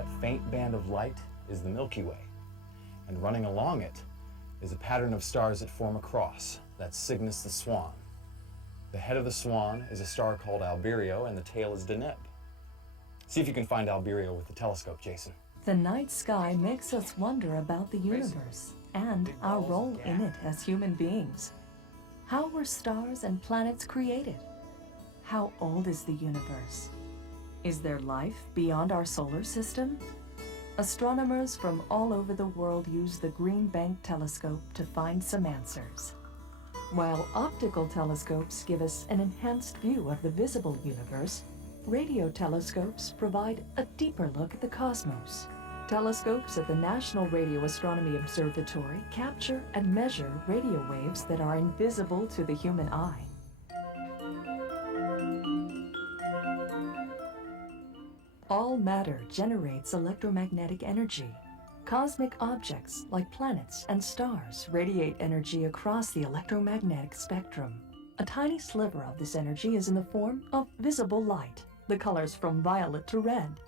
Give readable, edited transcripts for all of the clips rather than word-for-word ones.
That faint band of light is the Milky Way, and running along it is a pattern of stars that form a cross. That's Cygnus the Swan. The head of the swan is a star called Albireo, and the tail is Deneb. See if you can find Albireo with the telescope, Jason. The night sky makes us wonder about the universe and our role in it as human beings. How were stars and planets created? How old is the universe? Is there life beyond our solar system? Astronomers from all over the world use the Green Bank telescope to find some answers. While optical telescopes give us an enhanced view of the visible universe, radio telescopes provide a deeper look at the cosmos. Telescopes at the National Radio Astronomy Observatory capture and measure radio waves that are invisible to the human eye. All matter generates electromagnetic energy. Cosmic objects like planets and stars radiate energy across the electromagnetic spectrum. A tiny sliver of this energy is in the form of visible light, the colors from violet to red.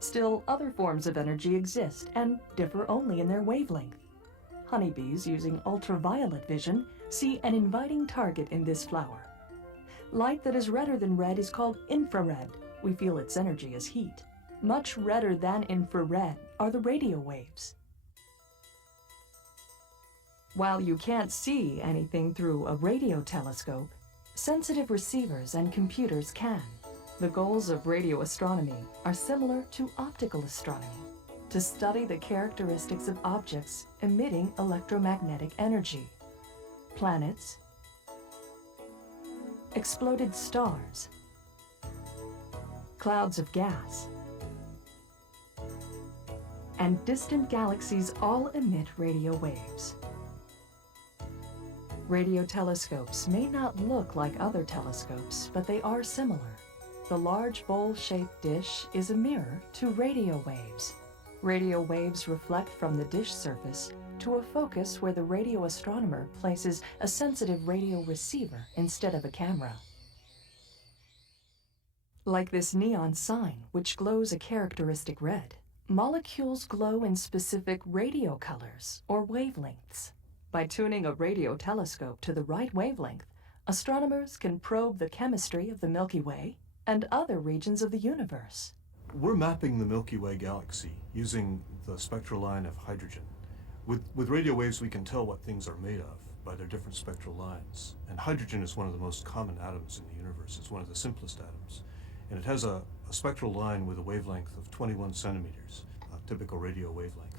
Still, other forms of energy exist and differ only in their wavelength. Honeybees using ultraviolet vision see an inviting target in this flower. Light that is redder than red is called infrared. We feel its energy as heat. Much redder than infrared are the radio waves. While you can't see anything through a radio telescope, sensitive receivers and computers can. The goals of radio astronomy are similar to optical astronomy, to study the characteristics of objects emitting electromagnetic energy. Planets, exploded stars, clouds of gas, and distant galaxies all emit radio waves. Radio telescopes may not look like other telescopes, but they are similar. The large bowl-shaped dish is a mirror to radio waves. Radio waves reflect from the dish surface to a focus where the radio astronomer places a sensitive radio receiver instead of a camera. Like this neon sign, which glows a characteristic red, molecules glow in specific radio colors or wavelengths. By tuning a radio telescope to the right wavelength, astronomers can probe the chemistry of the Milky Way and other regions of the universe. We're mapping the Milky Way galaxy using the spectral line of hydrogen. With radio waves, we can tell what things are made of by their different spectral lines. And hydrogen is one of the most common atoms in the universe. It's one of the simplest atoms. And it has a spectral line with a wavelength of 21 centimeters, a typical radio wavelength.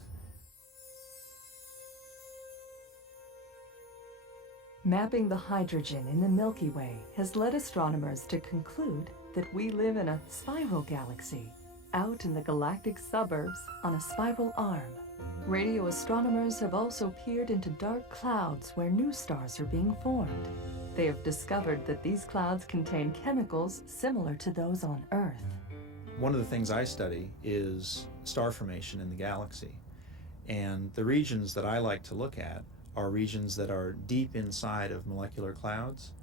Mapping the hydrogen in the Milky Way has led astronomers to conclude that we live in a spiral galaxy, out in the galactic suburbs on a spiral arm. Radio astronomers have also peered into dark clouds where new stars are being formed. They have discovered that these clouds contain chemicals similar to those on Earth. One of the things I study is star formation in the galaxy. And the regions that I like to look at are regions that are deep inside of molecular clouds.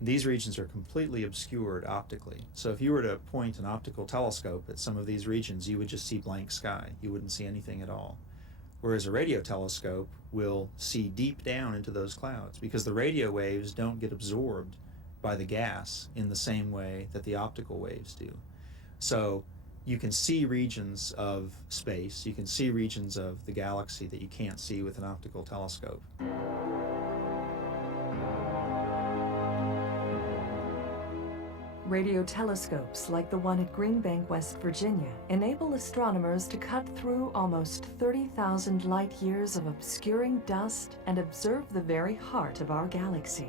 These regions are completely obscured optically. So if you were to point an optical telescope at some of these regions, you would just see blank sky. You wouldn't see anything at all. Whereas a radio telescope will see deep down into those clouds because the radio waves don't get absorbed by the gas in the same way that the optical waves do. So you can see regions of space, you can see regions of the galaxy that you can't see with an optical telescope. Radio telescopes like the one at Green Bank, West Virginia, enable astronomers to cut through almost 30,000 light years of obscuring dust and observe the very heart of our galaxy.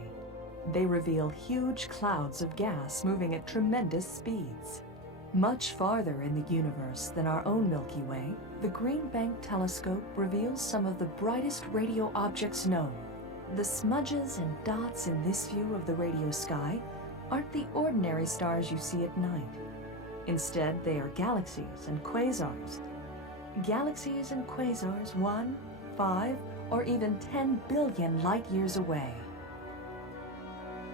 They reveal huge clouds of gas moving at tremendous speeds. Much farther in the universe than our own Milky Way, the Green Bank telescope reveals some of the brightest radio objects known. The smudges and dots in this view of the radio sky aren't the ordinary stars you see at night. Instead, they are galaxies and quasars. Galaxies and quasars 1, 5, or even 10 billion light years away.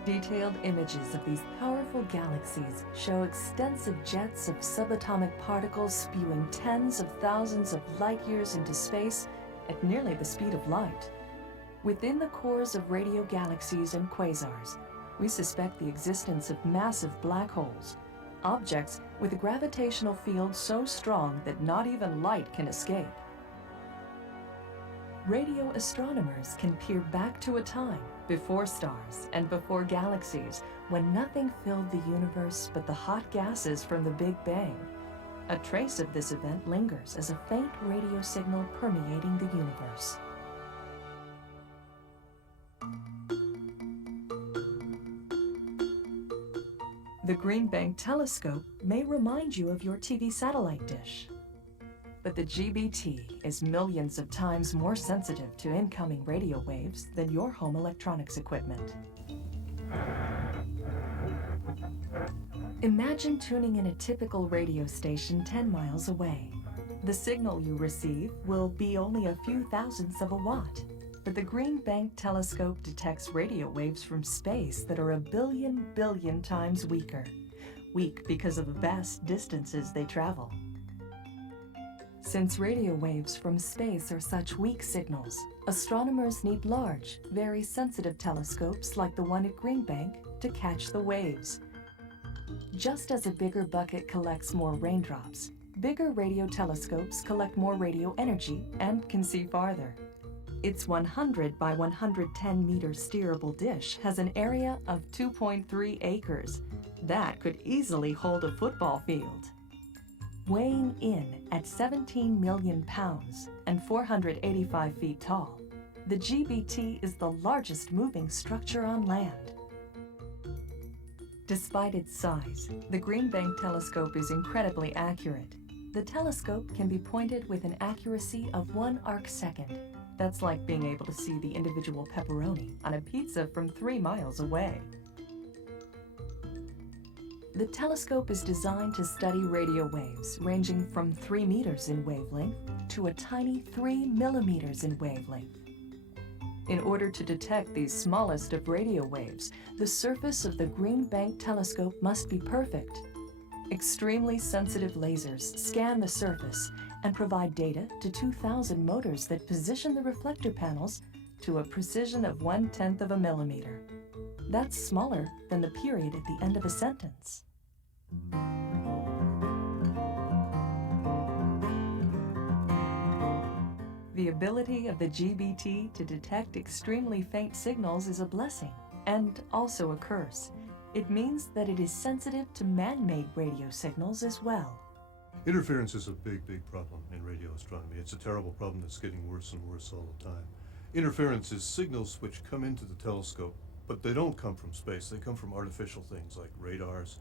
Detailed images of these powerful galaxies show extensive jets of subatomic particles spewing tens of thousands of light years into space at nearly the speed of light. Within the cores of radio galaxies and quasars, we suspect the existence of massive black holes, objects with a gravitational field so strong that not even light can escape. Radio astronomers can peer back to a time before stars and before galaxies when nothing filled the universe but the hot gases from the Big Bang. A trace of this event lingers as a faint radio signal permeating the universe. The Green Bank telescope may remind you of your TV satellite dish. But the GBT is millions of times more sensitive to incoming radio waves than your home electronics equipment. Imagine tuning in a typical radio station 10 miles away. The signal you receive will be only a few thousandths of a watt, but the Green Bank telescope detects radio waves from space that are a billion times weaker. Weak because of the vast distances they travel. Since radio waves from space are such weak signals, astronomers need large, very sensitive telescopes like the one at Green Bank to catch the waves. Just as a bigger bucket collects more raindrops, bigger radio telescopes collect more radio energy and can see farther. Its 100 by 110 meter steerable dish has an area of 2.3 acres. That could easily hold a football field. Weighing in at 17 million pounds and 485 feet tall, the GBT is the largest moving structure on land. Despite its size, the Green Bank telescope is incredibly accurate. The telescope can be pointed with an accuracy of 1 arcsecond. That's like being able to see the individual pepperoni on a pizza from 3 miles away. The telescope is designed to study radio waves ranging from 3 meters in wavelength to a tiny 3 millimeters in wavelength. In order to detect these smallest of radio waves, the surface of the Green Bank telescope must be perfect. Extremely sensitive lasers scan the surface and provide data to 2,000 motors that position the reflector panels to a precision of 1/10 of a millimeter. That's smaller than the period at the end of a sentence. The ability of the GBT to detect extremely faint signals is a blessing and also a curse. It means that it is sensitive to man-made radio signals as well. Interference is a big problem in radio astronomy. It's a terrible problem that's getting worse and worse all the time. Interference is signals which come into the telescope, but they don't come from space. They come from artificial things like radars.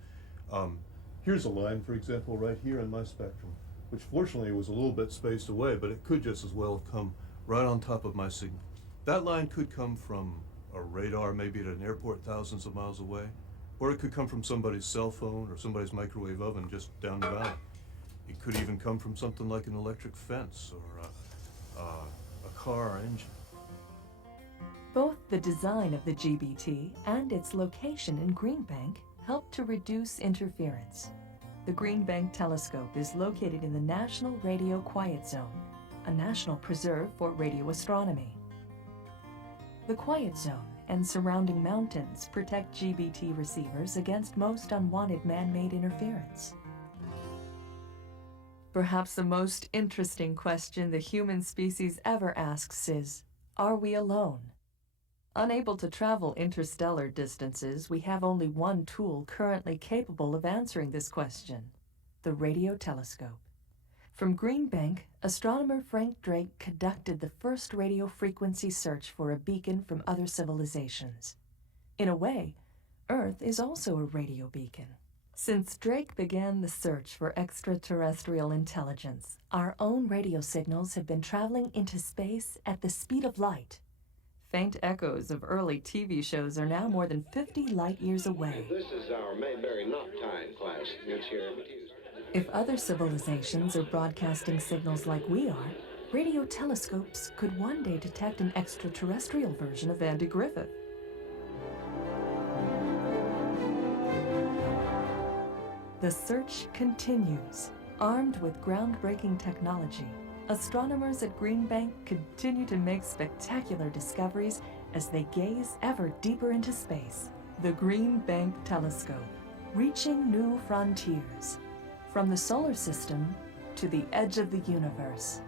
Here's a line, for example, right here in my spectrum, which fortunately was a little bit spaced away, but it could just as well have come right on top of my signal. That line could come from a radar, maybe at an airport thousands of miles away, or it could come from somebody's cell phone or somebody's microwave oven just down the valley. It could even come from something like an electric fence or a car engine. Both the design of the GBT and its location in Green Bank help to reduce interference. The Green Bank telescope is located in the National Radio Quiet Zone, a national preserve for radio astronomy. The Quiet Zone and surrounding mountains protect GBT receivers against most unwanted man-made interference. Perhaps the most interesting question the human species ever asks is, are we alone? Unable to travel interstellar distances, we have only one tool currently capable of answering this question, the radio telescope. From Green Bank, astronomer Frank Drake conducted the first radio frequency search for a beacon from other civilizations. In a way, Earth is also a radio beacon. Since Drake began the search for extraterrestrial intelligence, our own radio signals have been traveling into space at the speed of light. Faint echoes of early TV shows are now more than 50 light years away. This is our Mayberry Knot Time class. It's here. If other civilizations are broadcasting signals like we are, radio telescopes could one day detect an extraterrestrial version of Andy Griffith. The search continues. Armed with groundbreaking technology, astronomers at Green Bank continue to make spectacular discoveries as they gaze ever deeper into space. The Green Bank Telescope, reaching new frontiers, from the solar system to the edge of the universe.